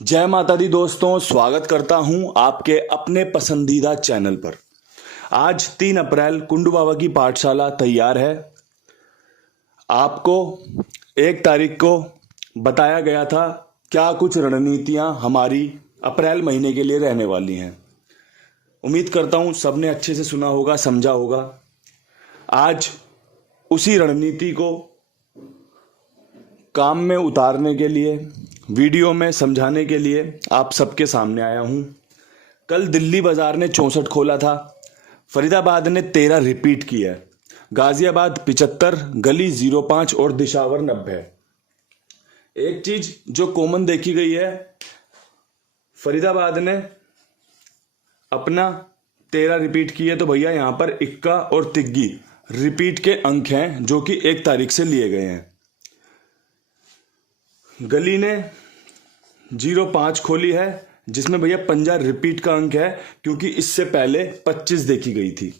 जय माता दी दोस्तों, स्वागत करता हूं आपके अपने पसंदीदा चैनल पर। आज 3 अप्रैल कुंडू बाबा की पाठशाला तैयार है। आपको 1 तारीख को बताया गया था क्या कुछ रणनीतियां हमारी अप्रैल महीने के लिए रहने वाली हैं। उम्मीद करता हूं सबने अच्छे से सुना होगा, समझा होगा। आज उसी रणनीति को काम में उतारने के लिए, वीडियो में समझाने के लिए आप सबके सामने आया हूं। कल दिल्ली बाजार ने 64 खोला था, फरीदाबाद ने 13 रिपीट किया है, गाजियाबाद 75, गली 05 और दिशावर 90। एक चीज जो कॉमन देखी गई है, फरीदाबाद ने अपना 13 रिपीट किए, तो भैया यहां पर इक्का और तिग्गी रिपीट के अंक हैं जो कि 1 तारीख से लिए गए हैं। गली ने 05 खोली है जिसमें भैया 50 रिपीट का अंक है, क्योंकि इससे पहले 25 देखी गई थी।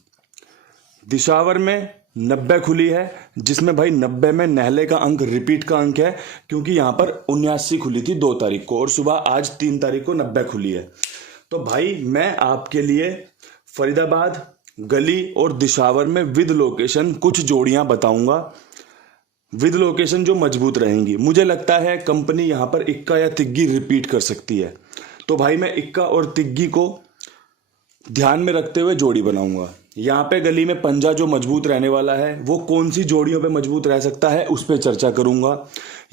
दिशावर में 90 खुली है जिसमें भाई 90 में नहले का अंक रिपीट का अंक है, क्योंकि यहां पर 79 खुली थी 2 तारीख को और सुबह आज 3 तारीख को 90 खुली है। तो भाई मैं आपके लिए फरीदाबाद, गली और दिशावर में विद लोकेशन कुछ जोड़ियां बताऊंगा, विद लोकेशन जो मजबूत रहेंगी। मुझे लगता है कंपनी यहां पर इक्का या तिग्गी रिपीट कर सकती है, तो भाई मैं इक्का और तिग्गी को ध्यान में रखते हुए जोड़ी बनाऊंगा। यहां पे गली में पंजा जो मजबूत रहने वाला है वो कौन सी जोड़ियों पे मजबूत रह सकता है उस पर चर्चा करूंगा।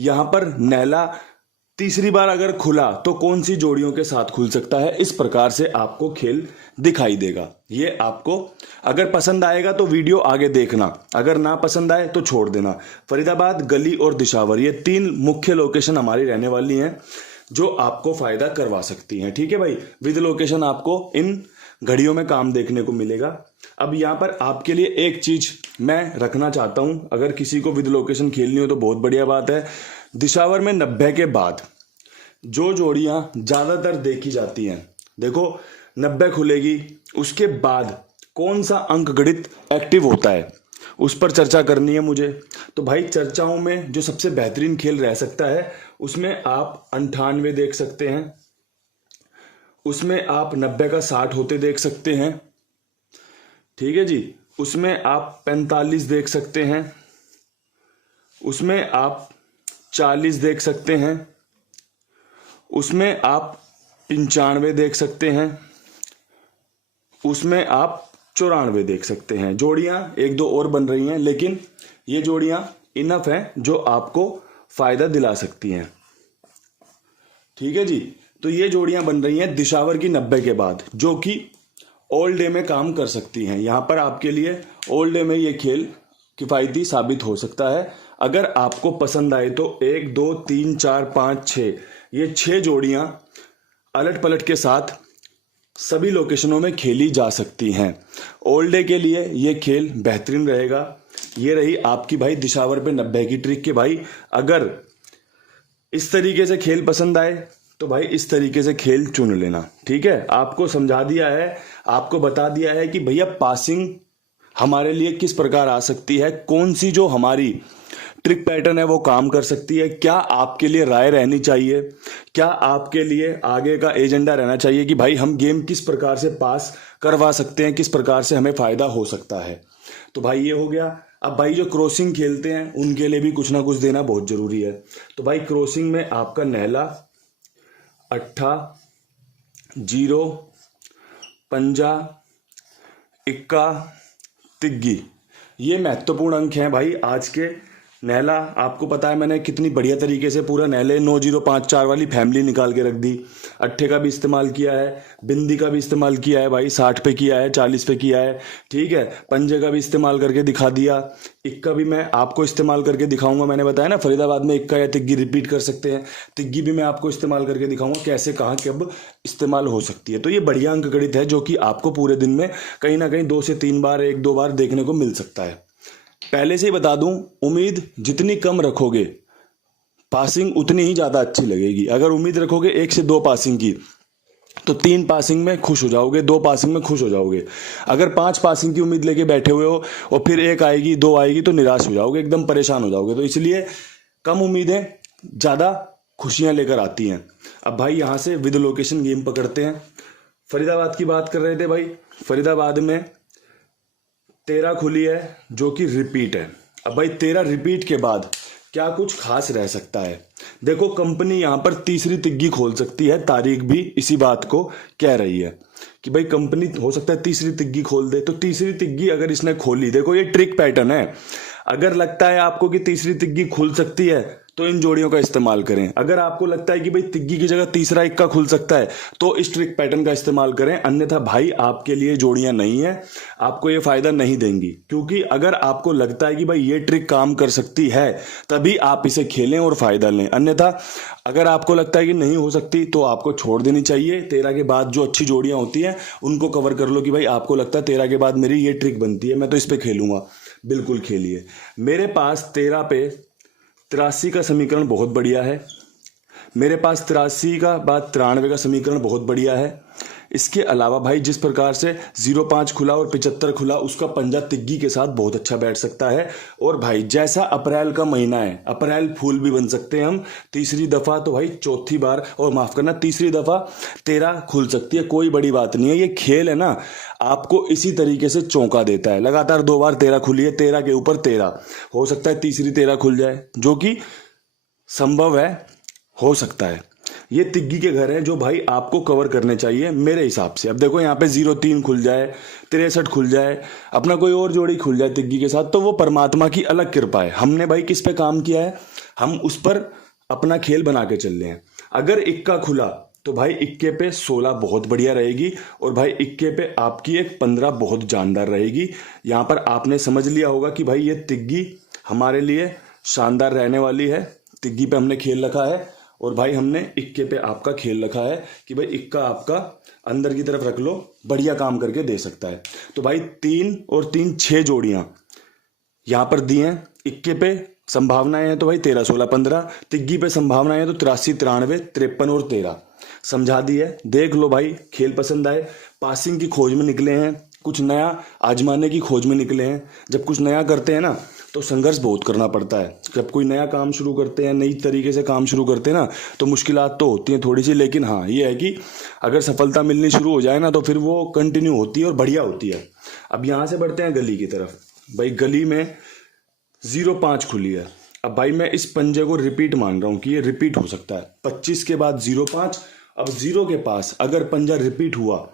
यहां पर नहला तीसरी बार अगर खुला तो कौन सी जोड़ियों के साथ खुल सकता है, इस प्रकार से आपको खेल दिखाई देगा। ये आपको अगर पसंद आएगा तो वीडियो आगे देखना, अगर ना पसंद आए तो छोड़ देना। फरीदाबाद, गली और दिशावर ये 3 मुख्य लोकेशन हमारी रहने वाली हैं जो आपको फायदा करवा सकती हैं। ठीक है भाई, विद लोकेशन आपको इन घड़ियों में काम देखने को मिलेगा। अब यहां पर आपके लिए एक चीज मैं रखना चाहता हूं, अगर किसी को विद लोकेशन खेलनी हो तो बहुत बढ़िया बात है। दिशावर में 90 के बाद जो जोड़ियां ज्यादातर देखी जाती हैं, देखो 90 खुलेगी, उसके बाद कौन सा अंक गणित एक्टिव होता है उस पर चर्चा करनी है मुझे। तो भाई चर्चाओं में जो सबसे बेहतरीन खेल रह सकता है उसमें आप 98 देख सकते हैं, उसमें आप 90 का 60 होते देख सकते हैं। ठीक है जी, उसमें आप 45 देख सकते हैं, उसमें आप 40 देख सकते हैं, उसमें आप 95 देख सकते हैं, उसमें आप 94 देख सकते हैं। जोड़ियां 1-2 और बन रही हैं, लेकिन ये जोड़ियां इनफ हैं जो आपको फायदा दिला सकती हैं। ठीक है जी, तो ये जोड़ियां बन रही हैं दिशावर की 90 के बाद, जो कि ऑल डे में काम कर सकती हैं। यहां पर आपके लिए ऑल डे में ये खेल किफायती साबित हो सकता है। अगर आपको पसंद आए तो 1, 2, 3, 4, 5, 6 ये 6 जोड़ियां अलट पलट के साथ सभी लोकेशनों में खेली जा सकती हैं। ऑल डे के लिए ये खेल बेहतरीन रहेगा। ये रही आपकी भाई दिशावर पे 90 की ट्रिक के भाई, अगर इस तरीके से खेल पसंद आए तो भाई इस तरीके से खेल चुन लेना। ठीक है, आपको समझा दिया है, आपको बता दिया है कि भैया पासिंग हमारे लिए किस प्रकार आ सकती है, कौन सी जो हमारी ट्रिक पैटर्न है वो काम कर सकती है, क्या आपके लिए राय रहनी चाहिए, क्या आपके लिए आगे का एजेंडा रहना चाहिए कि भाई हम गेम किस प्रकार से पास करवा सकते हैं, किस प्रकार से हमें फायदा हो सकता है। तो भाई ये हो गया। अब भाई जो क्रॉसिंग खेलते हैं उनके लिए भी कुछ ना कुछ देना बहुत जरूरी है। तो भाई क्रॉसिंग में आपका नहला, अट्ठा, 0, पंजा, इक्का, तिग्गी, ये महत्वपूर्ण अंक हैं भाई आज के। नहला आपको पता है मैंने कितनी बढ़िया तरीके से पूरा नहले 9054 वाली फैमिली निकाल के रख दी। अट्ठे का भी इस्तेमाल किया है, बिंदी का भी इस्तेमाल किया है भाई, 60 पे किया है, 40 पे किया है। ठीक है, पंजे का भी इस्तेमाल करके दिखा दिया, इक्का भी मैं आपको इस्तेमाल करके दिखाऊंगा। मैंने बताया ना फरीदाबाद में इक्का या तिग्गी रिपीट कर सकते हैं, तिग्गी भी मैं आपको इस्तेमाल करके दिखाऊंगा कैसे, कहाँ, कब इस्तेमाल हो सकती है। तो ये बढ़िया अंक गणित है जो कि आपको पूरे दिन में कहीं ना कहीं 2 से 3 बार, 1-2 बार देखने को मिल सकता है। पहले से ही बता दूं, उम्मीद जितनी कम रखोगे पासिंग उतनी ही ज्यादा अच्छी लगेगी। अगर उम्मीद रखोगे 1 से 2 पासिंग की तो 3 पासिंग में खुश हो जाओगे, 2 पासिंग में खुश हो जाओगे। अगर 5 पासिंग की उम्मीद लेके बैठे हुए हो और फिर 1 आएगी, 2 आएगी तो निराश हो जाओगे, एकदम परेशान हो जाओगे। तो इसलिए कम उम्मीदें, ज्यादा खुशियां लेकर आती हैं। अब भाई यहाँ से विद लोकेशन गेम पकड़ते हैं। फरीदाबाद की बात कर रहे थे भाई, फरीदाबाद में 13 खुली है जो कि रिपीट है। अब भाई 13 रिपीट के बाद क्या कुछ खास रह सकता है? देखो, कंपनी यहाँ पर तीसरी तिग्गी खोल सकती है, तारीख भी इसी बात को कह रही है कि भाई कंपनी हो सकता है तीसरी तिग्गी खोल दे। तो तीसरी तिग्गी अगर इसने खोली, देखो ये ट्रिक पैटर्न है, अगर लगता है आपको कि तीसरी तिग्गी खुल सकती है तो इन जोड़ियों का इस्तेमाल करें। अगर आपको लगता है कि भाई तिग्गी की जगह तीसरा इक्का खुल सकता है तो इस ट्रिक पैटर्न का इस्तेमाल करें, अन्यथा भाई आपके लिए जोड़ियां नहीं है, आपको ये फायदा नहीं देंगी। क्योंकि अगर आपको लगता है कि भाई ये ट्रिक काम कर सकती है तभी आप इसे खेलें और फायदा लें, अन्यथा अगर आपको लगता है कि नहीं हो सकती तो आपको छोड़ देनी चाहिए। 13 के बाद जो अच्छी जोड़ियां होती हैं उनको कवर कर लो कि भाई आपको लगता है 13 के बाद मेरी ये ट्रिक बनती है, मैं तो इस पे खेलूंगा, बिल्कुल खेलिए। मेरे पास 13 पे 83 का समीकरण बहुत बढ़िया है, मेरे पास 83 का बाद 93 का समीकरण बहुत बढ़िया है। इसके अलावा भाई जिस प्रकार से 05 खुला और 75 खुला, उसका पंजा तिग्गी के साथ बहुत अच्छा बैठ सकता है। और भाई जैसा अप्रैल का महीना है, अप्रैल फूल भी बन सकते हैं हम। तीसरी दफा तो भाई चौथी बार, और माफ करना तीसरी दफा 13 खुल सकती है, कोई बड़ी बात नहीं है। ये खेल है ना, आपको इसी तरीके से चौंका देता है। लगातार 2 बार 13 खुली है, 13 के ऊपर 13, हो सकता है तीसरी 13 खुल जाए, जो कि संभव है, हो सकता है। ये तिग्गी के घर हैं जो भाई आपको कवर करने चाहिए मेरे हिसाब से। अब देखो यहाँ पे 03 खुल जाए, 63 खुल जाए, अपना कोई और जोड़ी खुल जाए तिग्गी के साथ, तो वो परमात्मा की अलग कृपा है। हमने भाई किस पे काम किया है, हम उस पर अपना खेल बना के चल रहे हैं। अगर इक्का खुला तो भाई इक्के पे 16 बहुत बढ़िया रहेगी, और भाई इक्के पे आपकी एक 15 बहुत जानदार रहेगी। यहाँ पर आपने समझ लिया होगा कि भाई ये तिग्गी हमारे लिए शानदार रहने वाली है। तिग्गी पे हमने खेल रखा है, और भाई हमने इक्के पे आपका खेल रखा है कि भाई इक्का आपका अंदर की तरफ रख लो, बढ़िया काम करके दे सकता है। तो भाई 3 और 3 6 जोड़ियां यहां पर दी हैं। इक्के पे संभावनाएं हैं तो भाई 13 16 15, तिग्गी पे संभावनाएं हैं तो 83 93 53 और 13 समझा दी है। देख लो भाई, खेल पसंद आए, पासिंग की खोज में निकले हैं, कुछ नया आजमाने की खोज में निकले हैं। जब कुछ नया करते हैं ना तो संघर्ष बहुत करना पड़ता है। जब कोई नया काम शुरू करते हैं, नई तरीके से काम शुरू करते हैं ना, तो मुश्किलात तो होती हैं थोड़ी सी, लेकिन हाँ ये है कि अगर सफलता मिलनी शुरू हो जाए ना तो फिर वो कंटिन्यू होती है और बढ़िया होती है। अब यहाँ से बढ़ते हैं गली की तरफ। भाई गली में 05 खुली है। अब भाई मैं इस पंजे को रिपीट मान रहा हूँ कि ये रिपीट हो सकता है। 25 के बाद 05, अब 0 के पास अगर पंजा रिपीट हुआ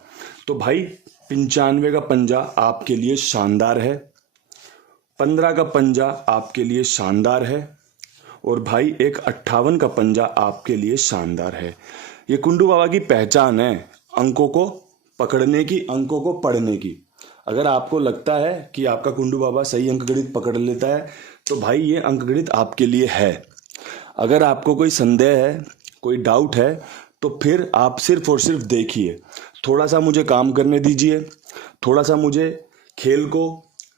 तो भाई 95 का पंजा आपके लिए शानदार है, 15 का पंजा आपके लिए शानदार है, और भाई एक 58 का पंजा आपके लिए शानदार है। ये कुंडू बाबा की पहचान है, अंकों को पकड़ने की, अंकों को पढ़ने की। अगर आपको लगता है कि आपका कुंडू बाबा सही अंक गणित पकड़ लेता है तो भाई ये अंक गणित आपके लिए है। अगर आपको कोई संदेह है, कोई डाउट है, तो फिर आप सिर्फ और सिर्फ देखिए, थोड़ा सा मुझे काम करने दीजिए, थोड़ा सा मुझे खेल को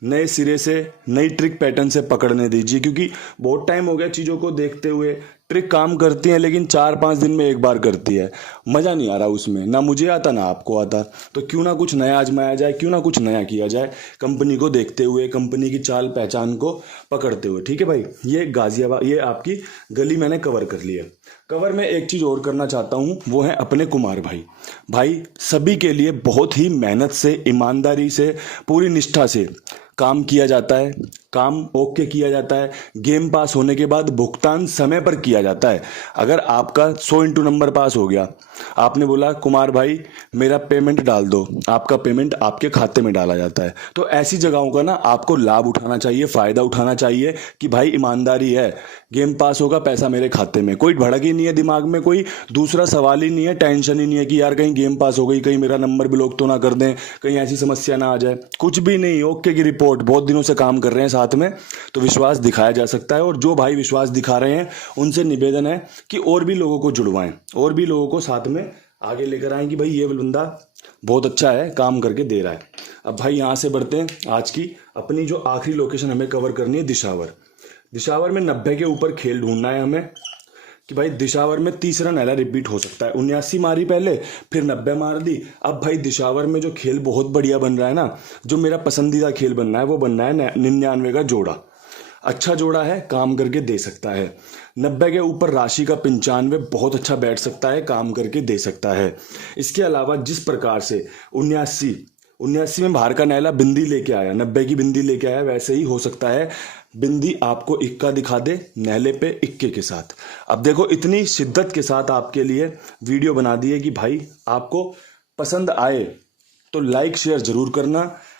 नए सिरे से, नई ट्रिक पैटर्न से पकड़ने दीजिए। क्योंकि बहुत टाइम हो गया चीज़ों को देखते हुए। ट्रिक काम करती है लेकिन 4-5 दिन में एक बार करती है, मज़ा नहीं आ रहा उसमें, ना मुझे आता ना आपको आता। तो क्यों ना कुछ नया आजमाया जाए, क्यों ना कुछ नया किया जाए, कंपनी को देखते हुए, कंपनी की चाल पहचान को पकड़ते हुए। ठीक है भाई, ये गाजियाबाद, ये आपकी गली मैंने कवर कर ली है। कवर में एक चीज़ और करना चाहता हूँ, वो है अपने कुमार भाई। भाई सभी के लिए बहुत ही मेहनत से, ईमानदारी से, पूरी निष्ठा से काम किया जाता है, काम ओके किया जाता है। गेम पास होने के बाद भुगतान समय पर किया जाता है। अगर आपका 100 इंटू नंबर पास हो गया, आपने बोला कुमार भाई मेरा पेमेंट डाल दो, आपका पेमेंट आपके खाते में डाला जाता है। तो ऐसी जगहों का ना आपको लाभ उठाना चाहिए, फायदा उठाना चाहिए कि भाई ईमानदारी है, गेम पास होगा, पैसा मेरे खाते में। कोई भड़क ही नहीं है दिमाग में, कोई दूसरा सवाल ही नहीं है, टेंशन ही नहीं है कि यार कहीं गेम पास हो गई, कहीं मेरा नंबर ब्लॉक तो ना कर दें, कहीं ऐसी समस्या ना आ जाए। कुछ भी नहीं, ओके की रिपोर्ट। बहुत दिनों से काम कर रहे हैं साथ में तो विश्वास दिखाया जा सकता है। और जो भाई विश्वास दिखा रहे हैं उनसे निवेदन है कि और भी लोगों को जुड़वाएं, और भी लोगों को साथ में आगे लेकर आएं कि भाई ये बंदा बहुत अच्छा है, काम करके दे रहा है। अब भाई यहाँ से बढ़ते हैं आज की अपनी जो आखिरी लोकेशन हमें कवर करनी है, दिशावर। दिशावर में 90 के ऊपर खेल ढूंढना है हमें कि भाई दिशावर में तीसरा नैला रिपीट हो सकता है। 79 मारी पहले, फिर 90 मार दी। अब भाई दिशावर में जो खेल बहुत बढ़िया बन रहा है ना, जो मेरा पसंदीदा खेल बनना है, वो बनना है 99 का जोड़ा। अच्छा जोड़ा है, काम करके दे सकता है। 90 के ऊपर राशि का 95 बहुत अच्छा बैठ सकता है, काम करके दे सकता है। इसके अलावा जिस प्रकार से 79 में बाहर का नैला बिंदी लेके आया, 90 की बिंदी लेके आया, वैसे ही हो सकता है बिंदी आपको इक्का दिखा दे नैले पे इक्के के साथ। अब देखो इतनी शिद्दत के साथ आपके लिए वीडियो बना दी है कि भाई आपको पसंद आए तो लाइक शेयर जरूर करना,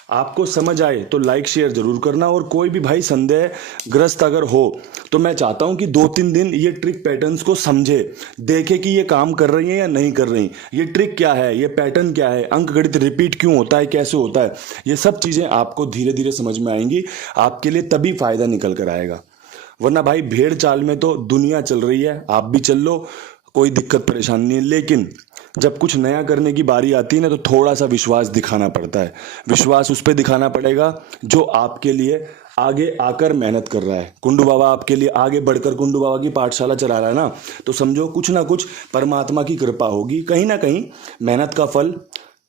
आपको समझ आए तो लाइक शेयर जरूर करना। और कोई भी भाई संदेह ग्रस्त अगर हो तो मैं चाहता हूं कि 2-3 दिन ये ट्रिक पैटर्न्स को समझे, देखे कि ये काम कर रही है या नहीं कर रही, ये ट्रिक क्या है, ये पैटर्न क्या है, अंक गणित रिपीट क्यों होता है, कैसे होता है, ये सब चीजें आपको धीरे धीरे समझ में आएंगी। आपके लिए तभी फायदा निकल कर आएगा। वरना भाई भेड़ चाल में तो दुनिया चल रही है, आप भी चल लो, कोई दिक्कत परेशानी नहीं है। लेकिन जब कुछ नया करने की बारी आती है ना, तो थोड़ा सा विश्वास दिखाना पड़ता है। विश्वास उस पर दिखाना पड़ेगा जो आपके लिए आगे आकर मेहनत कर रहा है। कुंडू बाबा आपके लिए आगे बढ़कर कुंडू बाबा की पाठशाला चला रहा है ना, तो समझो कुछ ना कुछ परमात्मा की कृपा होगी, कहीं ना कहीं मेहनत का फल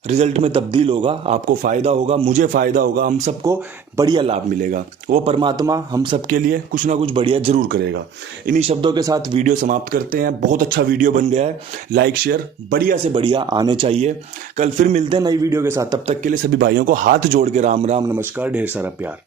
रिजल्ट में तब्दील होगा, आपको फायदा होगा, मुझे फायदा होगा, हम सबको बढ़िया लाभ मिलेगा। वो परमात्मा हम सबके लिए कुछ ना कुछ बढ़िया जरूर करेगा। इन्हीं शब्दों के साथ वीडियो समाप्त करते हैं। बहुत अच्छा वीडियो बन गया है, लाइक शेयर बढ़िया से बढ़िया आने चाहिए। कल फिर मिलते हैं नई वीडियो के साथ, तब तक के लिए सभी भाइयों को हाथ जोड़ के राम राम नमस्कार, ढेर सारा प्यार।